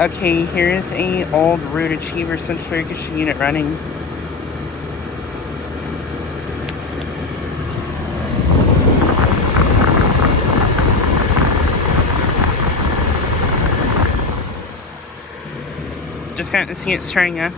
Okay, here's a old Ruud Achiever centrifugation unit running. Just got to see it starting up.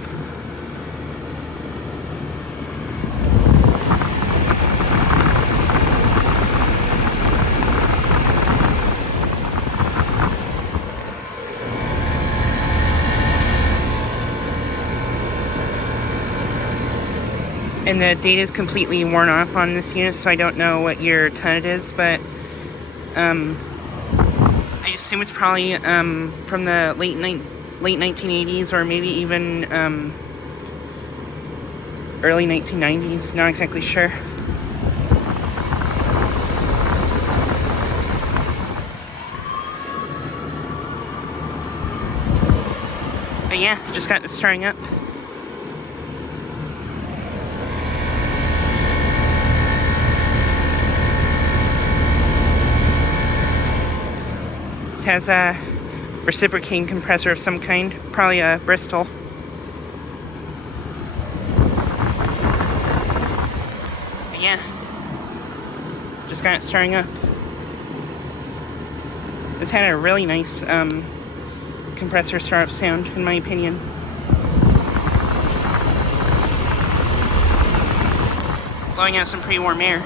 And the data is completely worn off on this unit, so I don't know what year ton it is, but I assume it's probably from the late 1980s or maybe even early 1990s. Not exactly sure. But yeah, just got this starting up. This has a reciprocating compressor of some kind, probably a Bristol. But yeah, just got it starting up. This had a really nice compressor startup sound, in my opinion. Blowing out some pretty warm air.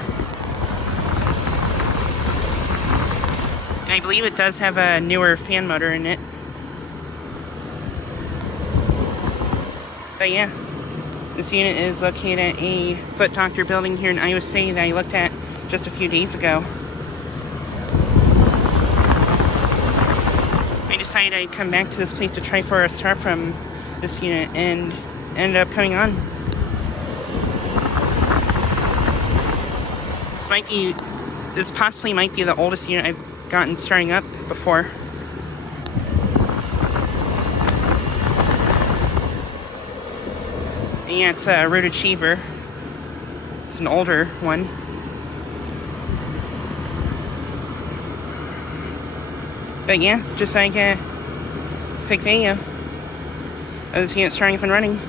And I believe it does have a newer fan motor in it. But yeah, this unit is located at a foot doctor building here in Iowa City that I looked at just a few days ago. I decided I'd come back to this place to try for a start from this unit and ended up coming on. This possibly might be the oldest unit I've gotten starting up before. And yeah, it's a Ruud Achiever. It's an older one. But yeah, just like a quick video of this unit starting up and running.